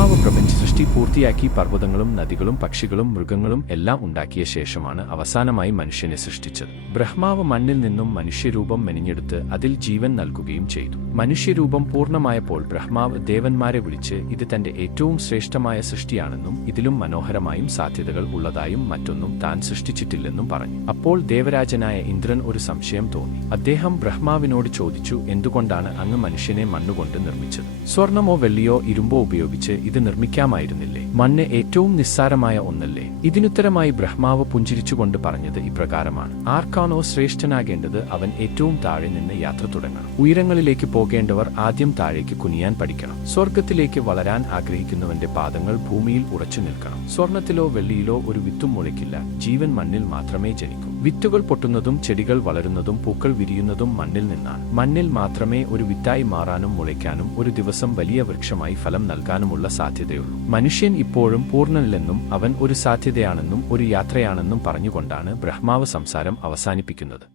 ബ്രഹ്മാവ് പ്രപഞ്ച സൃഷ്ടി പൂർത്തിയാക്കി പർവ്വതങ്ങളും നദികളും പക്ഷികളും മൃഗങ്ങളും എല്ലാം ഉണ്ടാക്കിയ ശേഷമാണ് അവസാനമായി മനുഷ്യനെ സൃഷ്ടിച്ചത്. ബ്രഹ്മാവ് മണ്ണിൽ നിന്നും മനുഷ്യരൂപം മെനഞ്ഞെടുത്ത് അതിൽ ജീവൻ നൽകുകയും ചെയ്തു. മനുഷ്യരൂപം പൂർണ്ണമായപ്പോൾ ബ്രഹ്മാവ് ദേവന്മാരെ വിളിച്ച് ഇത് തന്റെ ഏറ്റവും ശ്രേഷ്ഠമായ സൃഷ്ടിയാണെന്നും ഇതിലും മനോഹരമായും സാധ്യതകൾ ഉള്ളതായും മറ്റൊന്നും താൻ സൃഷ്ടിച്ചിട്ടില്ലെന്നും പറഞ്ഞു. അപ്പോൾ ദേവരാജനായ ഇന്ദ്രൻ ഒരു സംശയം തോന്നി. അദ്ദേഹം ബ്രഹ്മാവിനോട് ചോദിച്ചു, എന്തുകൊണ്ടാണ് അങ്ങ് മനുഷ്യനെ മണ്ണുകൊണ്ട് നിർമ്മിച്ചത്? സ്വർണമോ വെള്ളിയോ ഇരുമ്പോ ഉപയോഗിച്ച് ഇത് നിർമ്മിക്കാമായിരുന്നില്ലേ? മണ്ണ് ഏറ്റവും നിസ്സാരമായ ഒന്നല്ലേ? ഇതിനുത്തരമായി ബ്രഹ്മാവ് പുഞ്ചിരിച്ചുകൊണ്ട് പറഞ്ഞത് ഇപ്രകാരമാണ്: ആർക്കാണോ ശ്രേഷ്ഠനാകേണ്ടത് അവൻ ഏറ്റവും താഴെ നിന്ന് യാത്ര തുടങ്ങണം. ഉയരങ്ങളിലേക്ക് പോകേണ്ടവർ ആദ്യം താഴേക്ക് കുനിയാൻ പഠിക്കണം. സ്വർഗത്തിലേക്ക് വളരാൻ ആഗ്രഹിക്കുന്നവന്റെ പാദങ്ങൾ ഭൂമിയിൽ ഉറച്ചു നിൽക്കണം. സ്വർണത്തിലോ വെള്ളിയിലോ ഒരു വിത്തും മുളയ്ക്കില്ല. ജീവൻ മണ്ണിൽ മാത്രമേ ജനിക്കൂ. വിത്തുകൾ പൊട്ടുന്നതും ചെടികൾ വളരുന്നതും പൂക്കൾ വിരിയുന്നതും മണ്ണിൽ നിന്നാണ്. മണ്ണിൽ മാത്രമേ ഒരു വിത്തായി മാറാനും മുളയ്ക്കാനും ഒരു ദിവസം വലിയ വൃക്ഷമായി ഫലം നൽകാനുമുള്ള സാധ്യതയുള്ളൂ. മനുഷ്യൻ ഇപ്പോഴും പൂർണ്ണനില്ലെന്നും അവൻ ഒരു സാധ്യതയാണെന്നും ഒരു യാത്രയാണെന്നും പറഞ്ഞുകൊണ്ടാണ് ബ്രഹ്മാവ് സംസാരം അവസാനിപ്പിക്കുന്നത്.